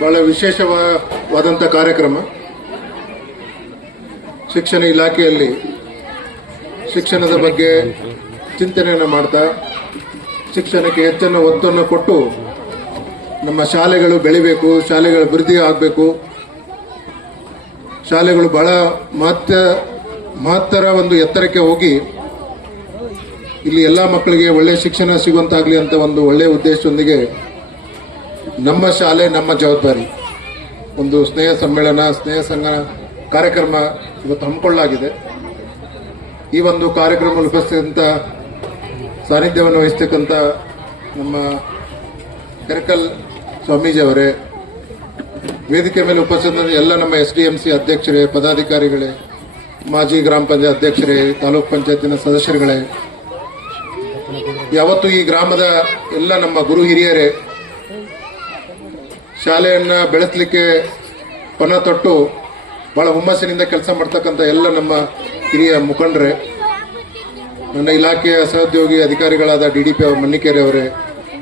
ಬಹಳ ವಿಶೇಷವಾದಂಥ ಕಾರ್ಯಕ್ರಮ. ಶಿಕ್ಷಣ ಇಲಾಖೆಯಲ್ಲಿ ಶಿಕ್ಷಣದ ಬಗ್ಗೆ ಚಿಂತನೆಯನ್ನು ಮಾಡ್ತಾ, ಶಿಕ್ಷಣಕ್ಕೆ ಹೆಚ್ಚಿನ ಒತ್ತನ್ನು ಕೊಟ್ಟು ನಮ್ಮ ಶಾಲೆಗಳು ಬೆಳಿಬೇಕು, ಶಾಲೆಗಳು ಅಭಿವೃದ್ಧಿ ಆಗಬೇಕು. ಶಾಲೆಗಳು ಬಹಳ ಮಹತ್ವ, ಮಹತ್ತರ ಒಂದು ಎತ್ತರಕ್ಕೆ ಹೋಗಿ ಇಲ್ಲಿ ಎಲ್ಲ ಮಕ್ಕಳಿಗೆ ಒಳ್ಳೆಯ ಶಿಕ್ಷಣ ಸಿಗುವಂತಾಗಲಿ ಅಂತ ಒಂದು ಒಳ್ಳೆಯ ಉದ್ದೇಶದೊಂದಿಗೆ ನಮ್ಮ ಶಾಲೆ, ನಮ್ಮ ಜವಾಬ್ದಾರಿ. ಒಂದು ಸ್ನೇಹ ಸಮ್ಮೇಳನ, ಸ್ನೇಹ ಸಂಘ ಕಾರ್ಯಕ್ರಮ ಇವತ್ತು ಹಮ್ಮಿಕೊಳ್ಳಲಾಗಿದೆ. ಈ ಒಂದು ಕಾರ್ಯಕ್ರಮ ಉಪಸ್ಥಿತ ಸಾನ್ನಿಧ್ಯವನ್ನು ವಹಿಸ್ತಕ್ಕಂಥ ನಮ್ಮ ಕೆರಕಲ್ ಸ್ವಾಮೀಜಿ ಅವರೇ, ವೇದಿಕೆ ಮೇಲೆ ಉಪಸ್ಥಿತ ಎಲ್ಲ ನಮ್ಮ ಎಸ್ ಡಿ ಎಂ ಸಿ ಅಧ್ಯಕ್ಷರೇ, ಪದಾಧಿಕಾರಿಗಳೇ, ಮಾಜಿ ಗ್ರಾಮ ಪಂಚಾಯತ್ ಅಧ್ಯಕ್ಷರೇ, ತಾಲೂಕ್ ಪಂಚಾಯತಿನ ಸದಸ್ಯರುಗಳೇ, ಯಾವತ್ತು ಈ ಗ್ರಾಮದ ಎಲ್ಲ ನಮ್ಮ ಗುರು ಹಿರಿಯರೇ ಶಾಲೆಯನ್ನ ಬೆಳೆಸಲಿಕ್ಕೆ ಪಣ ತೊಟ್ಟು ಬಹಳ ಹುಮ್ಮಸ್ಸಿನಿಂದ ಕೆಲಸ ಮಾಡ್ತಕ್ಕಂಥ ಎಲ್ಲ ನಮ್ಮ ಹಿರಿಯ ಮುಖಂಡರೇ, ನನ್ನ ಇಲಾಖೆಯ ಸಹೋದ್ಯೋಗಿ ಅಧಿಕಾರಿಗಳಾದ ಡಿ ಡಿ ಪಿ ಅವರು, ಮನ್ನಿಕೇರಿ ಅವರೇ,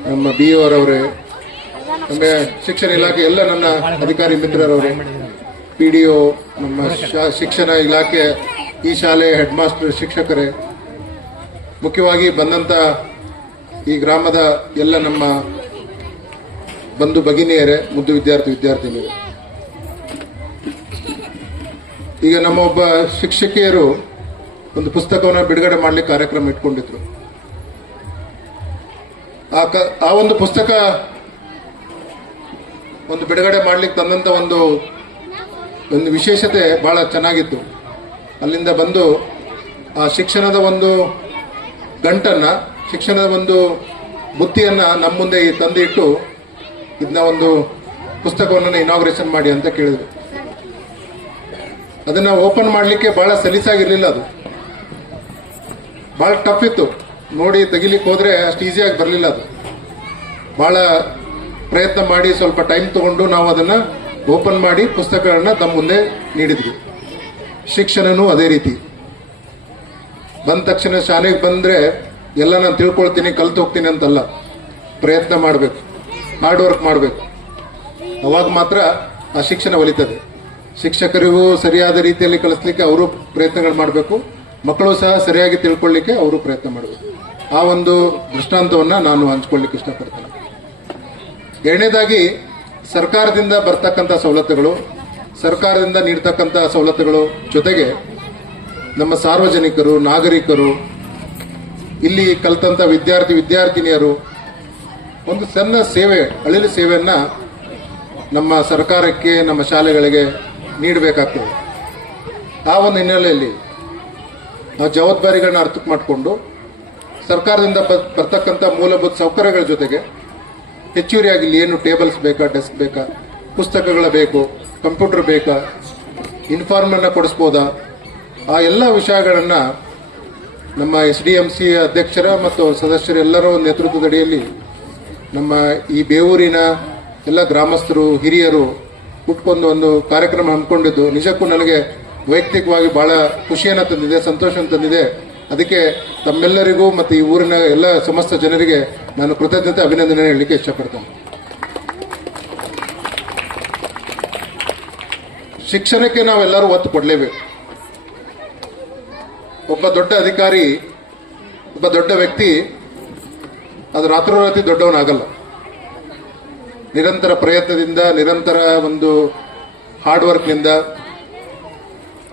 ನಮ್ಮ ಬಿ ಅವರವರೇ, ನಮ್ಮ ಶಿಕ್ಷಣ ಇಲಾಖೆ ಎಲ್ಲ ನನ್ನ ಅಧಿಕಾರಿ ಮಿತ್ರರವರೇ, ಪಿ ಡಿ ಒ, ನಮ್ಮ ಶಿಕ್ಷಣ ಇಲಾಖೆ, ಈ ಶಾಲೆ ಹೆಡ್ ಮಾಸ್ಟರ್ ಶಿಕ್ಷಕರೇ, ಮುಖ್ಯವಾಗಿ ಬಂದಂತ ಈ ಗ್ರಾಮದ ಎಲ್ಲ ನಮ್ಮ ಬಂಧು ಭಗಿನಿಯರೇ, ಮುದ್ದು ವಿದ್ಯಾರ್ಥಿ, ವಿದ್ಯಾರ್ಥಿನಿಯರು. ಈಗ ನಮ್ಮ ಒಬ್ಬ ಶಿಕ್ಷಕಿಯರು ಒಂದು ಪುಸ್ತಕವನ್ನು ಬಿಡುಗಡೆ ಮಾಡಲಿಕ್ಕೆ ಕಾರ್ಯಕ್ರಮ ಇಟ್ಕೊಂಡಿದ್ರು. ಆ ಒಂದು ಪುಸ್ತಕ ಒಂದು ಬಿಡುಗಡೆ ಮಾಡಲಿಕ್ಕೆ ತಂದಂತ ಒಂದು ಒಂದು ವಿಶೇಷತೆ ಬಹಳ ಚೆನ್ನಾಗಿತ್ತು. ಅಲ್ಲಿಂದ ಬಂದು ಆ ಶಿಕ್ಷಣದ ಒಂದು ಗಂಟನ್ನ, ಶಿಕ್ಷಣದ ಒಂದು ಬುತ್ತಿಯನ್ನ ನಮ್ಮ ಮುಂದೆ ಈ ತಂದು ಇಟ್ಟು ಇದನ್ನ ಒಂದು ಪುಸ್ತಕವನ್ನು ಇನಾಗ್ರೇಷನ್ ಮಾಡಿ ಅಂತ ಕೇಳಿದ್ರು. ಅದನ್ನ ಓಪನ್ ಮಾಡಲಿಕ್ಕೆ ಬಹಳ ಸಲೀಸಾಗಿರ್ಲಿಲ್ಲ ಅದು. ಬಹಳ ಟಫ್ ಇತ್ತು. ನೋಡಿ ತೆಗಿಲಿಕ್ಕೆ ಹೋದ್ರೆ ಅಷ್ಟು ಈಸಿಯಾಗಿ ಬರಲಿಲ್ಲ ಅದು. ಬಹಳ ಪ್ರಯತ್ನ ಮಾಡಿ ಸ್ವಲ್ಪ ಟೈಮ್ ತಗೊಂಡು ನಾವು ಅದನ್ನ ಓಪನ್ ಮಾಡಿ ಪುಸ್ತಕಗಳನ್ನ ತಮ್ಮ ಮುಂದೆ ನೀಡಿದ್ವಿ. ಶಿಕ್ಷಣನೂ ಅದೇ ರೀತಿ. ಬಂದ ತಕ್ಷಣ ಶಾಲೆಗೆ ಬಂದ್ರೆ ಎಲ್ಲ ನಾನು ತಿಳ್ಕೊಳ್ತೀನಿ, ಕಲ್ತು ಹೋಗ್ತೀನಿ ಅಂತಲ್ಲ. ಪ್ರಯತ್ನ ಮಾಡಬೇಕು. ಹಾರ್ಡ್ ವರ್ಕ್ ಮಾಡಬೇಕು. ಅವಾಗ ಮಾತ್ರ ಆ ಶಿಕ್ಷಣ ಒಲಿತದೆ. ಶಿಕ್ಷಕರಿಗೂ ಸರಿಯಾದ ರೀತಿಯಲ್ಲಿ ಕಲಿಸ್ಲಿಕ್ಕೆ ಅವರು ಪ್ರಯತ್ನಗಳು ಮಾಡಬೇಕು. ಮಕ್ಕಳು ಸಹ ಸರಿಯಾಗಿ ತಿಳ್ಕೊಳ್ಳಿಕ್ಕೆ ಅವರು ಪ್ರಯತ್ನ ಮಾಡಬೇಕು. ಆ ಒಂದು ದೃಷ್ಟಾಂತವನ್ನು ನಾನು ಹಂಚ್ಕೊಳ್ಳಿಕ್ಕೆ ಇಷ್ಟಪಡ್ತೇನೆ. ಎರಡನೇದಾಗಿ, ಸರ್ಕಾರದಿಂದ ಬರ್ತಕ್ಕಂಥ ಸವಲತ್ತುಗಳು, ಸರ್ಕಾರದಿಂದ ನೀಡ್ತಕ್ಕಂಥ ಸವಲತ್ತುಗಳು ಜೊತೆಗೆ ನಮ್ಮ ಸಾರ್ವಜನಿಕರು, ನಾಗರಿಕರು, ಇಲ್ಲಿ ಕಲಿತಂಥ ವಿದ್ಯಾರ್ಥಿ, ವಿದ್ಯಾರ್ಥಿನಿಯರು ಒಂದು ಸಣ್ಣ ಸೇವೆ ಅಳಿಲು ಸೇವೆಯನ್ನ ನಮ್ಮ ಸರ್ಕಾರಕ್ಕೆ, ನಮ್ಮ ಶಾಲೆಗಳಿಗೆ ನೀಡಬೇಕಾಗ್ತದೆ. ಆ ಒಂದು ಹಿನ್ನೆಲೆಯಲ್ಲಿ ಆ ಜವಾಬ್ದಾರಿಗಳನ್ನ ಅರ್ಥ ಮಾಡಿಕೊಂಡು, ಸರ್ಕಾರದಿಂದ ಬರ್ತಕ್ಕಂಥ ಮೂಲಭೂತ ಸೌಕರ್ಯಗಳ ಜೊತೆಗೆ ಹೆಚ್ಚುವರಿಯಾಗಿ ಇಲ್ಲಿ ಏನು ಟೇಬಲ್ಸ್ ಬೇಕಾ, ಡೆಸ್ಕ್ ಬೇಕಾ, ಪುಸ್ತಕಗಳ ಬೇಕು, ಕಂಪ್ಯೂಟರ್ ಬೇಕಾ ಇನ್ಫಾರ್ಮನ್ನ ಕೊಡಿಸ್ಬೋದಾ? ಆ ಎಲ್ಲ ವಿಷಯಗಳನ್ನು ನಮ್ಮ ಎಸ್ ಡಿ ಎಂ ಸಿ ಅಧ್ಯಕ್ಷರ ಮತ್ತು ಸದಸ್ಯರೆಲ್ಲರ ನೇತೃತ್ವದಡಿಯಲ್ಲಿ ನಮ್ಮ ಈ ಬೇವೂರಿನ ಎಲ್ಲ ಗ್ರಾಮಸ್ಥರು, ಹಿರಿಯರು ಕುಟ್ಕೊಂಡು ಒಂದು ಕಾರ್ಯಕ್ರಮ ಹಮ್ಮಿಕೊಂಡಿದ್ದು, ನಿಜಕ್ಕೂ ನನಗೆ ವೈಯಕ್ತಿಕವಾಗಿ ಬಹಳ ಖುಷಿಯನ್ನು ತಂದಿದೆ, ಸಂತೋಷವನ್ನು ತಂದಿದೆ. ಅದಕ್ಕೆ ತಮ್ಮೆಲ್ಲರಿಗೂ ಮತ್ತು ಈ ಊರಿನ ಎಲ್ಲ ಸಮಸ್ತ ಜನರಿಗೆ ನಾನು ಕೃತಜ್ಞತೆ ಅಭಿನಂದನೆ ಹೇಳಲಿಕ್ಕೆ ಇಷ್ಟಪಡ್ತೇನೆ. ಶಿಕ್ಷಣಕ್ಕೆ ನಾವೆಲ್ಲರೂ ಒತ್ತು ಕೊಡಲೇಬೇಕು. ಒಬ್ಬ ದೊಡ್ಡ ಅಧಿಕಾರಿ, ಒಬ್ಬ ದೊಡ್ಡ ವ್ಯಕ್ತಿ ಅದು ರಾತ್ರೋರಾತ್ರಿ ದೊಡ್ಡವನಾಗಲ್ಲ. ನಿರಂತರ ಪ್ರಯತ್ನದಿಂದ, ನಿರಂತರ ಒಂದು ಹಾರ್ಡ್ ವರ್ಕ್ನಿಂದ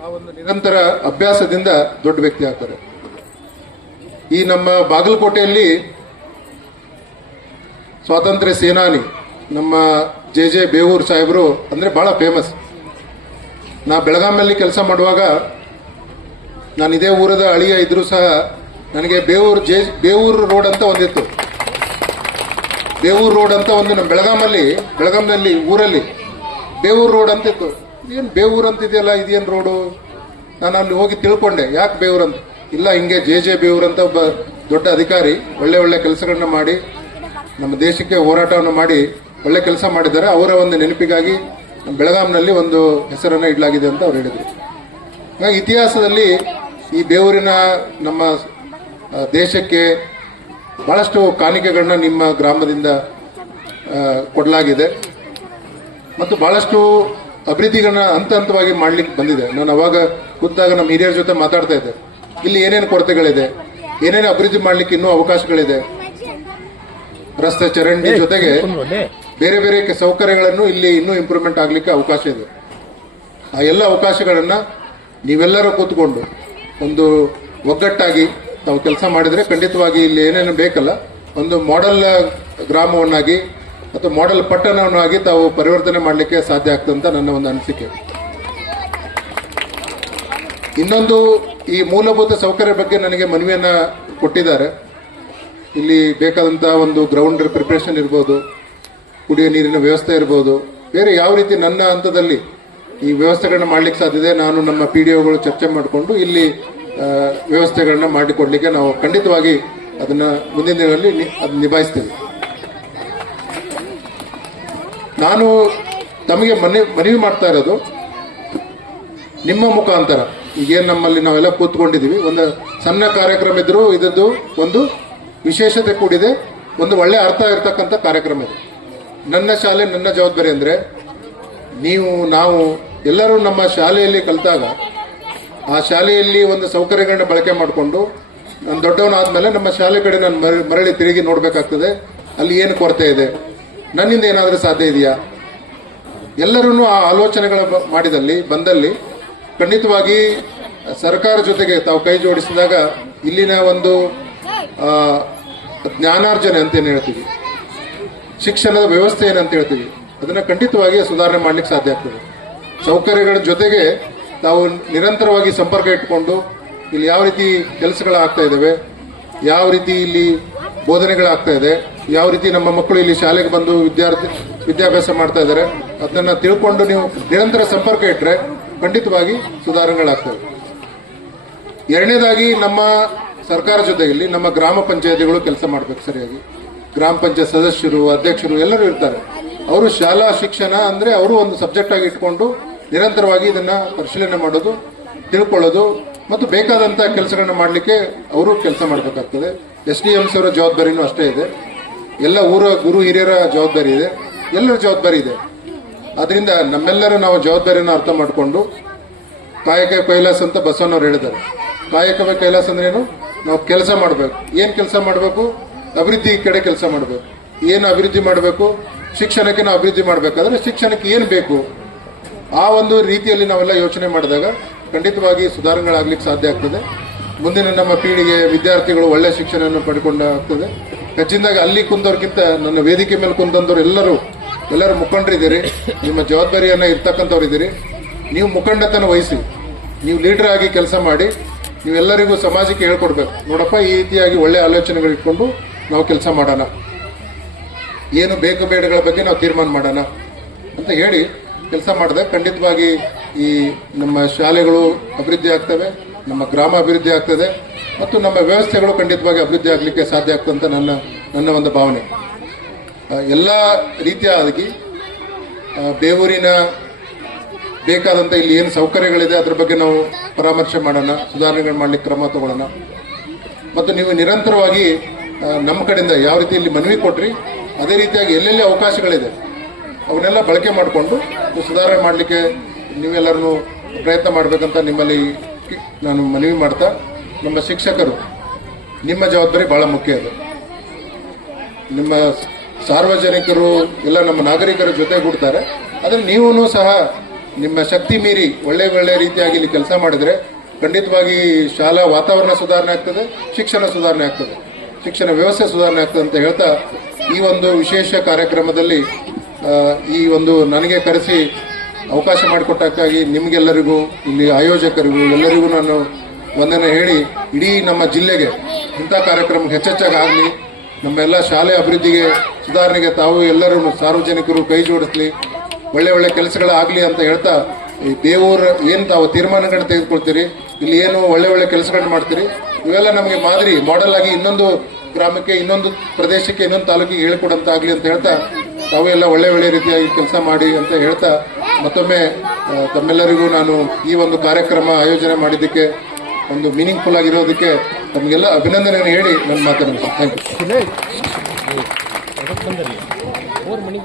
ಆ ಒಂದು ನಿರಂತರ ಅಭ್ಯಾಸದಿಂದ ದೊಡ್ಡ ವ್ಯಕ್ತಿ ಆಗ್ತಾರೆ. ಈ ನಮ್ಮ ಬಾಗಲಕೋಟೆಯಲ್ಲಿ ಸ್ವಾತಂತ್ರ್ಯ ಸೇನಾನಿ ನಮ್ಮ ಜೆ ಜೆ ಬೇವೂರ್ ಸಾಹೇಬರು ಅಂದ್ರೆ ಬಹಳ ಫೇಮಸ್ ನಾ ಬೆಳಗಾಮಲ್ಲಿ ಕೆಲಸ ಮಾಡುವಾಗ ನಾನು ಇದೇ ಊರದ ಅಳಿಯ ಇದ್ರೂ ಸಹ ನನಗೆ ಬೇವೂರು ಜೆ, ಬೇವೂರು ರೋಡ್ ಅಂತ ಒಂದಿತ್ತು. ಬೇವೂರು ರೋಡ್ ಅಂತ ಒಂದು ನಮ್ಮ ಬೆಳಗಾಮಲ್ಲಿ, ಬೆಳಗಾಂನಲ್ಲಿ ಊರಲ್ಲಿ ಬೇವೂರು ರೋಡ್ ಅಂತ ಇತ್ತು. ಏನು ಬೇವೂರು ಅಂತಿದೆಯಲ್ಲ, ಇದೇನು ರೋಡು? ನಾನು ಅಲ್ಲಿ ಹೋಗಿ ತಿಳ್ಕೊಂಡೆ, ಯಾಕೆ ಬೇವೂರು ಅಂತ? ಇಲ್ಲ, ಹಿಂಗೆ ಜೆ ಜೆ ಬೇವೂರು ಅಂತ ಒಬ್ಬ ದೊಡ್ಡ ಅಧಿಕಾರಿ ಒಳ್ಳೆ ಒಳ್ಳೆ ಕೆಲಸಗಳನ್ನ ಮಾಡಿ, ನಮ್ಮ ದೇಶಕ್ಕೆ ಹೋರಾಟವನ್ನು ಮಾಡಿ ಒಳ್ಳೆ ಕೆಲಸ ಮಾಡಿದ್ದಾರೆ. ಅವರ ಒಂದು ನೆನಪಿಗಾಗಿ ಬೆಳಗಾಂನಲ್ಲಿ ಒಂದು ಹೆಸರನ್ನು ಇಡಲಾಗಿದೆ ಅಂತ ಅವ್ರು ಹೇಳಿದರು. ಹಾಗಾಗಿ ಇತಿಹಾಸದಲ್ಲಿ ಈ ಬೇವೂರಿನ ನಮ್ಮ ದೇಶಕ್ಕೆ ಬಹಳಷ್ಟು ಕಾಣಿಕೆಗಳನ್ನ ನಿಮ್ಮ ಗ್ರಾಮದಿಂದ ಕೊಡಲಾಗಿದೆ. ಮತ್ತು ಬಹಳಷ್ಟು ಅಭಿವೃದ್ಧಿಗಳನ್ನ ಹಂತ ಹಂತವಾಗಿ ಮಾಡ್ಲಿಕ್ಕೆ ಬಂದಿದೆ. ನಾನು ಅವಾಗ ಕೂತಾಗ ನಮ್ಮ ಹಿರಿಯರ ಜೊತೆ ಮಾತಾಡ್ತಾ ಇದ್ದೆ. ಇಲ್ಲಿ ಏನೇನು ಕೊರತೆಗಳಿದೆ ಏನೇನು ಅಭಿವೃದ್ಧಿ ಮಾಡ್ಲಿಕ್ಕೆ ಇನ್ನೂ ಅವಕಾಶಗಳಿದೆ ರಸ್ತೆ ಚರಂಡಿ ಜೊತೆಗೆ ಬೇರೆ ಬೇರೆ ಸೌಕರ್ಯಗಳನ್ನು ಇಲ್ಲಿ ಇನ್ನೂ ಇಂಪ್ರೂವ್ಮೆಂಟ್ ಆಗಲಿಕ್ಕೆ ಅವಕಾಶ ಇದೆ. ಆ ಎಲ್ಲ ಅವಕಾಶಗಳನ್ನು ನೀವೆಲ್ಲರೂ ಕೂತ್ಕೊಂಡು ಒಂದು ಒಗ್ಗಟ್ಟಾಗಿ ತಾವು ಕೆಲಸ ಮಾಡಿದರೆ ಖಂಡಿತವಾಗಿ ಇಲ್ಲಿ ಏನೇನು ಬೇಕಲ್ಲ, ಒಂದು ಮಾಡೆಲ್ ಗ್ರಾಮವನ್ನಾಗಿ ಅಥವಾ ಮಾಡೆಲ್ ಪಟ್ಟಣವನ್ನಾಗಿ ತಾವು ಪರಿವರ್ತನೆ ಮಾಡಲಿಕ್ಕೆ ಸಾಧ್ಯ ಆಗ್ತದೆ ಅಂತ ನನ್ನ ಒಂದು ಅನಿಸಿಕೆ. ಇನ್ನೊಂದು ಈ ಮೂಲಭೂತ ಸೌಕರ್ಯ ಬಗ್ಗೆ ನನಗೆ ಮನವಿಯನ್ನು ಕೊಟ್ಟಿದ್ದಾರೆ. ಇಲ್ಲಿ ಬೇಕಾದಂಥ ಒಂದು ಗ್ರೌಂಡ್ ಪ್ರಿಪ್ರೇಷನ್ ಇರ್ಬೋದು, ಕುಡಿಯೋ ನೀರಿನ ವ್ಯವಸ್ಥೆ ಇರ್ಬೋದು. ಬೇರೆ ಯಾವ ರೀತಿ ನನ್ನ ಹಂತದಲ್ಲಿ ಈ ವ್ಯವಸ್ಥೆಗಳನ್ನ ಮಾಡ್ಲಿಕ್ಕೆ ಸಾಧ್ಯ ಇದೆ, ನಾನು ನಮ್ಮ ಪಿ ಡಿ ಒಗಳು ಚರ್ಚೆ ಮಾಡಿಕೊಂಡು ಇಲ್ಲಿ ವ್ಯವಸ್ಥೆಗಳನ್ನ ಮಾಡಿಕೊಡ್ಲಿಕ್ಕೆ ನಾವು ಖಂಡಿತವಾಗಿ ಅದನ್ನ ಮುಂದಿನ ದಿನಗಳಲ್ಲಿ ಅದನ್ನ ನಿಭಾಯಿಸ್ತೇವೆ. ನಾನು ತಮಗೆ ಮನೆ, ಮನವಿ ಮಾಡ್ತಾ ಇರೋದು, ನಿಮ್ಮ ಮುಖಾಂತರ. ಈಗೇನು ನಮ್ಮಲ್ಲಿ ನಾವೆಲ್ಲ ಕೂತ್ಕೊಂಡಿದ್ದೀವಿ. ಒಂದು ಸಣ್ಣ ಕಾರ್ಯಕ್ರಮ ಇದ್ರೂ ಇದದ್ದು ಒಂದು ವಿಶೇಷತೆ ಕೂಡಿದೆ. ಒಂದು ಒಳ್ಳೆ ಅರ್ಥ ಇರತಕ್ಕಂಥ ಕಾರ್ಯಕ್ರಮ ಇದೆ. ನನ್ನ ಶಾಲೆ ನನ್ನ ಜವಾಬ್ದಾರಿ ಅಂದ್ರೆ, ನೀವು, ನಾವು ಎಲ್ಲರೂ ನಮ್ಮ ಶಾಲೆಯಲ್ಲಿ ಕಲಿತಾಗ ಆ ಶಾಲೆಯಲ್ಲಿ ಒಂದು ಸೌಕರ್ಯಗಳನ್ನ ಬಳಕೆ ಮಾಡಿಕೊಂಡು ನಾನು ದೊಡ್ಡವನಾದ್ಮೇಲೆ ನಮ್ಮ ಶಾಲೆ ಕಡೆ ನಾನು ಮರಳಿ ತಿರುಗಿ ನೋಡಬೇಕಾಗ್ತದೆ. ಅಲ್ಲಿ ಏನು ಕೊರತೆ ಇದೆ? ನನ್ನಿಂದ ಏನಾದರೂ ಸಾಧ್ಯ ಇದೆಯಾ? ಎಲ್ಲರೂ ಆ ಆಲೋಚನೆಗಳ ಮಾಡಿದಲ್ಲಿ, ಬಂದಲ್ಲಿ ಖಂಡಿತವಾಗಿ ಸರ್ಕಾರ ಜೊತೆಗೆ ತಾವು ಕೈ ಜೋಡಿಸಿದಾಗ ಇಲ್ಲಿನ ಒಂದು ಜ್ಞಾನಾರ್ಜನೆ ಅಂತ ಏನ್ ಹೇಳ್ತೀವಿ? ಶಿಕ್ಷಣದ ವ್ಯವಸ್ಥೆ ಏನಂತ ಹೇಳ್ತೀವಿ? ಅದನ್ನು ಖಂಡಿತವಾಗಿ ಸುಧಾರಣೆ ಮಾಡ್ಲಿಕ್ಕೆ ಸಾಧ್ಯ ಆಗ್ತದೆ. ಸೌಕರ್ಯಗಳ ಜೊತೆಗೆ ತಾವು ನಿರಂತರವಾಗಿ ಸಂಪರ್ಕ ಇಟ್ಕೊಂಡು ಇಲ್ಲಿ ಯಾವ ರೀತಿ ಕೆಲಸಗಳಾಗ್ತಾ ಇದ್ದಾವೆ, ಯಾವ ರೀತಿ ಇಲ್ಲಿ ಬೋಧನೆಗಳಾಗ್ತಾ ಇದೆ, ಯಾವ ರೀತಿ ನಮ್ಮ ಮಕ್ಕಳು ಇಲ್ಲಿ ಶಾಲೆಗೆ ಬಂದು ವಿದ್ಯಾರ್ಥಿ, ವಿದ್ಯಾಭ್ಯಾಸ ಮಾಡ್ತಾ ಇದ್ದಾರೆ, ಅದನ್ನ ತಿಳ್ಕೊಂಡು ನೀವು ನಿರಂತರ ಸಂಪರ್ಕ ಇಟ್ಟರೆ ಖಂಡಿತವಾಗಿ ಸುಧಾರಣೆಗಳಾಗ್ತವೆ. ಎರಡನೇದಾಗಿ ನಮ್ಮ ಸರ್ಕಾರ ಜೊತೆಯಲ್ಲಿ ನಮ್ಮ ಗ್ರಾಮ ಪಂಚಾಯತಿಗಳು ಕೆಲಸ ಮಾಡಬೇಕು ಸರಿಯಾಗಿ. ಗ್ರಾಮ ಪಂಚಾಯತ್ ಸದಸ್ಯರು, ಅಧ್ಯಕ್ಷರು ಎಲ್ಲರೂ ಇರ್ತಾರೆ. ಅವರು ಶಾಲಾ ಶಿಕ್ಷಣ ಅಂದ್ರೆ ಅವರು ಒಂದು ಸಬ್ಜೆಕ್ಟ್ ಆಗಿ ಇಟ್ಕೊಂಡು ನಿರಂತರವಾಗಿ ಇದನ್ನು ಪರಿಶೀಲನೆ ಮಾಡೋದು, ತಿಳ್ಕೊಳ್ಳೋದು ಮತ್ತು ಬೇಕಾದಂಥ ಕೆಲಸಗಳನ್ನ ಮಾಡಲಿಕ್ಕೆ ಅವರು ಕೆಲಸ ಮಾಡಬೇಕಾಗ್ತದೆ. ಎಸ್ ಡಿ ಎಂ ಅವರ ಜವಾಬ್ದಾರಿನೂ ಅಷ್ಟೇ ಇದೆ. ಎಲ್ಲ ಊರ ಗುರು ಹಿರಿಯರ ಜವಾಬ್ದಾರಿ ಇದೆ. ಎಲ್ಲರ ಜವಾಬ್ದಾರಿ ಇದೆ. ಅದರಿಂದ ನಮ್ಮೆಲ್ಲರ ನಾವು ಜವಾಬ್ದಾರಿಯನ್ನು ಅರ್ಥ ಮಾಡಿಕೊಂಡು ಕಾಯಕ ಕೈಲಾಸ ಅಂತ ಬಸವಣ್ಣವ್ರು ಹೇಳಿದ್ದಾರೆ. ಕಾಯಕವೇ ಕೈಲಾಸ ಅಂದ್ರೆ ನಾವು ಕೆಲಸ ಮಾಡಬೇಕು. ಏನು ಕೆಲಸ ಮಾಡಬೇಕು? ಅಭಿವೃದ್ಧಿ ಕಡೆ ಕೆಲಸ ಮಾಡಬೇಕು. ಏನು ಅಭಿವೃದ್ಧಿ ಮಾಡಬೇಕು? ಶಿಕ್ಷಣಕ್ಕೆ ನಾವು ಅಭಿವೃದ್ಧಿ ಮಾಡಬೇಕಾದ್ರೆ ಶಿಕ್ಷಣಕ್ಕೆ ಏನು ಬೇಕು? ಆ ಒಂದು ರೀತಿಯಲ್ಲಿ ನಾವೆಲ್ಲ ಯೋಚನೆ ಮಾಡಿದಾಗ ಖಂಡಿತವಾಗಿ ಸುಧಾರಣೆಗಳಾಗ್ಲಿಕ್ಕೆ ಸಾಧ್ಯ ಆಗ್ತದೆ. ಮುಂದಿನ ನಮ್ಮ ಪೀಳಿಗೆ ವಿದ್ಯಾರ್ಥಿಗಳು ಒಳ್ಳೆ ಶಿಕ್ಷಣವನ್ನು ಪಡ್ಕೊಂಡು ಆಗ್ತದೆ. ಹೆಚ್ಚಿನದಾಗಿ ಅಲ್ಲಿ ಕುಂದವ್ರಿಗಿಂತ ನನ್ನ ವೇದಿಕೆ ಮೇಲೆ ಕುಂತಂದವ್ರು ಎಲ್ಲರೂ ಎಲ್ಲರೂ ಮುಖಂಡರಿದ್ದೀರಿ ನಿಮ್ಮ ಜವಾಬ್ದಾರಿಯನ್ನು ಇರ್ತಕ್ಕಂಥವ್ರು ಇದ್ದೀರಿ. ನೀವು ಮುಖಂಡತನ ವಹಿಸಿ, ನೀವು ಲೀಡರ್ ಆಗಿ ಕೆಲಸ ಮಾಡಿ, ನೀವೆಲ್ಲರಿಗೂ ಸಮಾಜಕ್ಕೆ ಹೇಳ್ಕೊಡ್ಬೇಕು. ನೋಡಪ್ಪ, ಈ ರೀತಿಯಾಗಿ ಒಳ್ಳೆ ಆಲೋಚನೆಗಳು ಇಟ್ಕೊಂಡು ನಾವು ಕೆಲಸ ಮಾಡೋಣ. ಏನು ಬೇಕು ಬೇಡಗಳ ಬಗ್ಗೆ ನಾವು ತೀರ್ಮಾನ ಮಾಡೋಣ ಅಂತ ಹೇಳಿ ಕೆಲಸ ಮಾಡಿದೆ. ಖಂಡಿತವಾಗಿ ಈ ನಮ್ಮ ಶಾಲೆಗಳು ಅಭಿವೃದ್ಧಿ ಆಗ್ತವೆ, ನಮ್ಮ ಗ್ರಾಮ ಅಭಿವೃದ್ಧಿ ಆಗ್ತದೆ ಮತ್ತು ನಮ್ಮ ವ್ಯವಸ್ಥೆಗಳು ಖಂಡಿತವಾಗಿ ಅಭಿವೃದ್ಧಿ ಆಗಲಿಕ್ಕೆ ಸಾಧ್ಯ ಆಗ್ತದೆ ಅಂತ ನನ್ನ ನನ್ನ ಒಂದು ಭಾವನೆ. ಎಲ್ಲ ರೀತಿಯಾಗಿ ಬೇವೂರಿನ ಬೇಕಾದಂಥ ಇಲ್ಲಿ ಏನು ಸೌಕರ್ಯಗಳಿದೆ ಅದ್ರ ಬಗ್ಗೆ ನಾವು ಪರಾಮರ್ಶೆ ಮಾಡೋಣ, ಸುಧಾರಣೆಗಳು ಮಾಡ್ಲಿಕ್ಕೆ ಕ್ರಮ ತಗೊಳ್ಳೋಣ. ಮತ್ತು ನೀವು ನಿರಂತರವಾಗಿ ನಮ್ಮ ಕಡೆಯಿಂದ ಯಾವ ರೀತಿ ಇಲ್ಲಿ ಮನವಿ ಕೊಟ್ರಿ, ಅದೇ ರೀತಿಯಾಗಿ ಎಲ್ಲೆಲ್ಲಿ ಅವಕಾಶಗಳಿದೆ ಅವನ್ನೆಲ್ಲ ಬಳಕೆ ಮಾಡಿಕೊಂಡು ಸುಧಾರಣೆ ಮಾಡಲಿಕ್ಕೆ ನೀವೆಲ್ಲರೂ ಪ್ರಯತ್ನ ಮಾಡಬೇಕಂತ ನಿಮ್ಮಲ್ಲಿ ನಾನು ಮನವಿ ಮಾಡ್ತಾ, ನಮ್ಮ ಶಿಕ್ಷಕರು ನಿಮ್ಮ ಜವಾಬ್ದಾರಿ ಬಹಳ ಮುಖ್ಯ ಅದು. ನಿಮ್ಮ ಸಾರ್ವಜನಿಕರು ಎಲ್ಲ ನಮ್ಮ ನಾಗರಿಕರ ಜೊತೆ ಕೂಡ್ತಾರೆ ಆದರೆ ನೀವು ಸಹ ನಿಮ್ಮ ಶಕ್ತಿ ಮೀರಿ ಒಳ್ಳೆ ಒಳ್ಳೆ ರೀತಿಯಾಗಿ ಇಲ್ಲಿ ಕೆಲಸ ಮಾಡಿದರೆ ಖಂಡಿತವಾಗಿ ಶಾಲಾ ವಾತಾವರಣ ಸುಧಾರಣೆ ಆಗ್ತದೆ, ಶಿಕ್ಷಣ ಸುಧಾರಣೆ ಆಗ್ತದೆ, ಶಿಕ್ಷಣ ವ್ಯವಸ್ಥೆ ಸುಧಾರಣೆ ಆಗ್ತದೆ ಅಂತ ಹೇಳ್ತಾ ಈ ಒಂದು ವಿಶೇಷ ಕಾರ್ಯಕ್ರಮದಲ್ಲಿ ಈ ಒಂದು ನನಗೆ ಕರೆಸಿ ಅವಕಾಶ ಮಾಡಿಕೊಟ್ಟಕ್ಕಾಗಿ ನಿಮಗೆಲ್ಲರಿಗೂ, ಇಲ್ಲಿ ಆಯೋಜಕರಿಗೂ ಎಲ್ಲರಿಗೂ ನಾನು ವಂದನೆ ಹೇಳಿ, ಇಡೀ ನಮ್ಮ ಜಿಲ್ಲೆಗೆ ಇಂಥ ಕಾರ್ಯಕ್ರಮ ಹೆಚ್ಚೆಚ್ಚಾಗಿ ಆಗಲಿ ನಮ್ಮೆಲ್ಲ ಶಾಲೆ ಅಭಿವೃದ್ಧಿಗೆ ಸುಧಾರಣೆಗೆ ತಾವು ಎಲ್ಲರೂ ಸಾರ್ವಜನಿಕರು ಕೈ ಜೋಡಿಸ್ಲಿ, ಒಳ್ಳೆ ಒಳ್ಳೆ ಕೆಲಸಗಳಾಗಲಿ ಅಂತ ಹೇಳ್ತಾ, ಈ ದೇವರ ಏನು ತಾವು ತೀರ್ಮಾನಗಳನ್ನ ತೆಗೆದುಕೊಳ್ತೀರಿ, ಇಲ್ಲಿ ಏನು ಒಳ್ಳೆ ಒಳ್ಳೆ ಕೆಲಸಗಳನ್ನ ಮಾಡ್ತೀರಿ, ಇವೆಲ್ಲ ನಮಗೆ ಮಾದರಿ ಮಾಡೆಲ್ ಆಗಿ ಇನ್ನೊಂದು ಗ್ರಾಮಕ್ಕೆ, ಇನ್ನೊಂದು ಪ್ರದೇಶಕ್ಕೆ, ಇನ್ನೊಂದು ತಾಲೂಕಿಗೆ ಹೇಳ್ಕೊಡಂತಾಗಲಿ ಅಂತ ಹೇಳ್ತಾ ತಾವು ಎಲ್ಲ ಒಳ್ಳೆ ಒಳ್ಳೆ ರೀತಿಯಾಗಿ ಕೆಲಸ ಮಾಡಿ ಅಂತ ಹೇಳ್ತಾ ಮತ್ತೊಮ್ಮೆ ತಮ್ಮೆಲ್ಲರಿಗೂ ನಾನು ಈ ಒಂದು ಕಾರ್ಯಕ್ರಮ ಆಯೋಜನೆ ಮಾಡಿದ್ದಕ್ಕೆ, ಒಂದು ಮೀನಿಂಗ್ಫುಲ್ ಆಗಿರೋದಕ್ಕೆ ತಮಗೆಲ್ಲ ಅಭಿನಂದನೆಯನ್ನು ಹೇಳಿ ನನ್ನ ಮಾತನ್ನು ಥ್ಯಾಂಕ್ ಯು